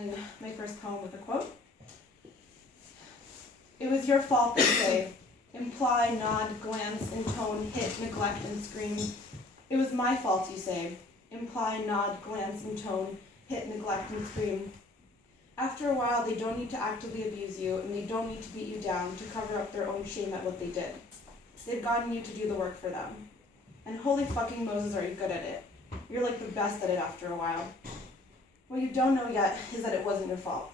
and my first poem with a quote. It was your fault, they say. Imply, nod, glance, intone, hit, neglect, and scream. It was my fault, you say. Imply, nod, glance, intone, hit, neglect, and scream. After a while, they don't need to actively abuse you, and they don't need to beat you down to cover up their own shame at what they did. They've gotten you to do the work for them. And holy fucking Moses, are you good at it. You're like the best at it after a while. What you don't know yet is that it wasn't your fault.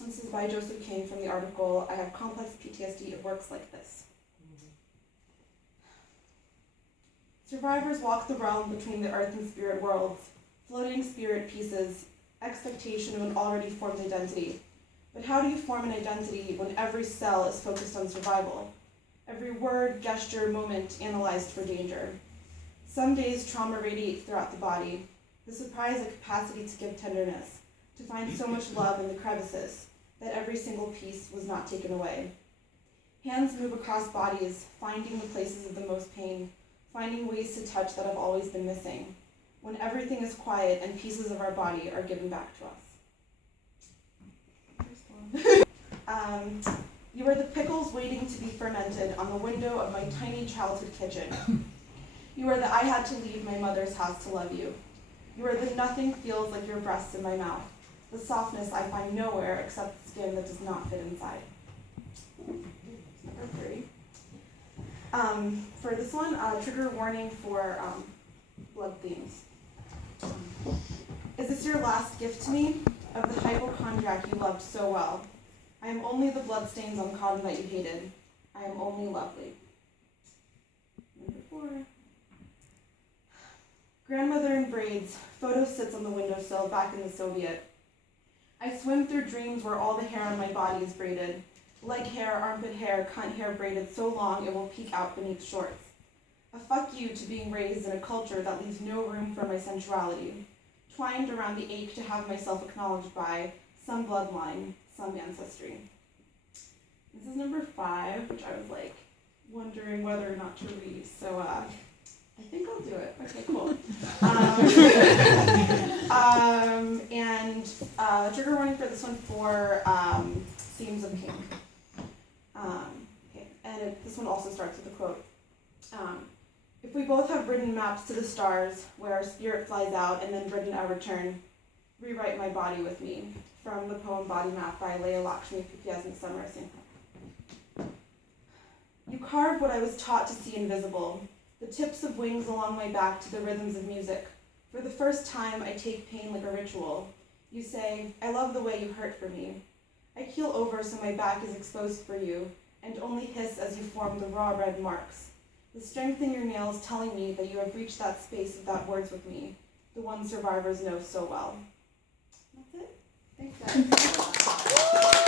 This is by Joseph King from the article, I Have Complex PTSD, It Works Like This. Survivors walk the realm between the earth and spirit worlds, floating spirit pieces, expectation of an already formed identity. But how do you form an identity when every cell is focused on survival? Every word, gesture, moment analyzed for danger. Some days trauma radiates throughout the body, the surprise of capacity to give tenderness, to find so much love in the crevices that every single piece was not taken away. Hands move across bodies, finding the places of the most pain, finding ways to touch that have always been missing, when everything is quiet and pieces of our body are given back to us. You are the pickles waiting to be fermented on the window of my tiny childhood kitchen. You are the I had to leave my mother's house to love you. You are the nothing feels like your breasts in my mouth, the softness I find nowhere except the skin that does not fit inside. Number 3. For this one, trigger warning for blood themes. Is this your last gift to me of the hypochondriac you loved so well? I am only the bloodstains on cotton that you hated. I am only lovely. Number 4. Grandmother in braids, photo sits on the windowsill back in the Soviet. I swim through dreams where all the hair on my body is braided. Leg hair, armpit hair, cunt hair braided so long it will peek out beneath shorts. A fuck you to being raised in a culture that leaves no room for my sensuality, twined around the ache to have myself acknowledged by some bloodline, some ancestry. This is number 5, which I was like wondering whether or not to read, so I think I'll do it. Okay, cool. Trigger warning for this one for themes of king. Okay, and this one also starts with a quote. If we both have written maps to the stars, where our spirit flies out and then written our return, rewrite my body with me. From the poem Body Map by Leah Lakshmi, 50th Summer Singh. You carve what I was taught to see invisible, the tips of wings along my back to the rhythms of music. For the first time, I take pain like a ritual. You say, I love the way you hurt for me. I keel over so my back is exposed for you, and only hiss as you form the raw red marks. The strength in your nails telling me that you have reached that space without words with me, the one survivors know so well. That's it. Thanks, guys.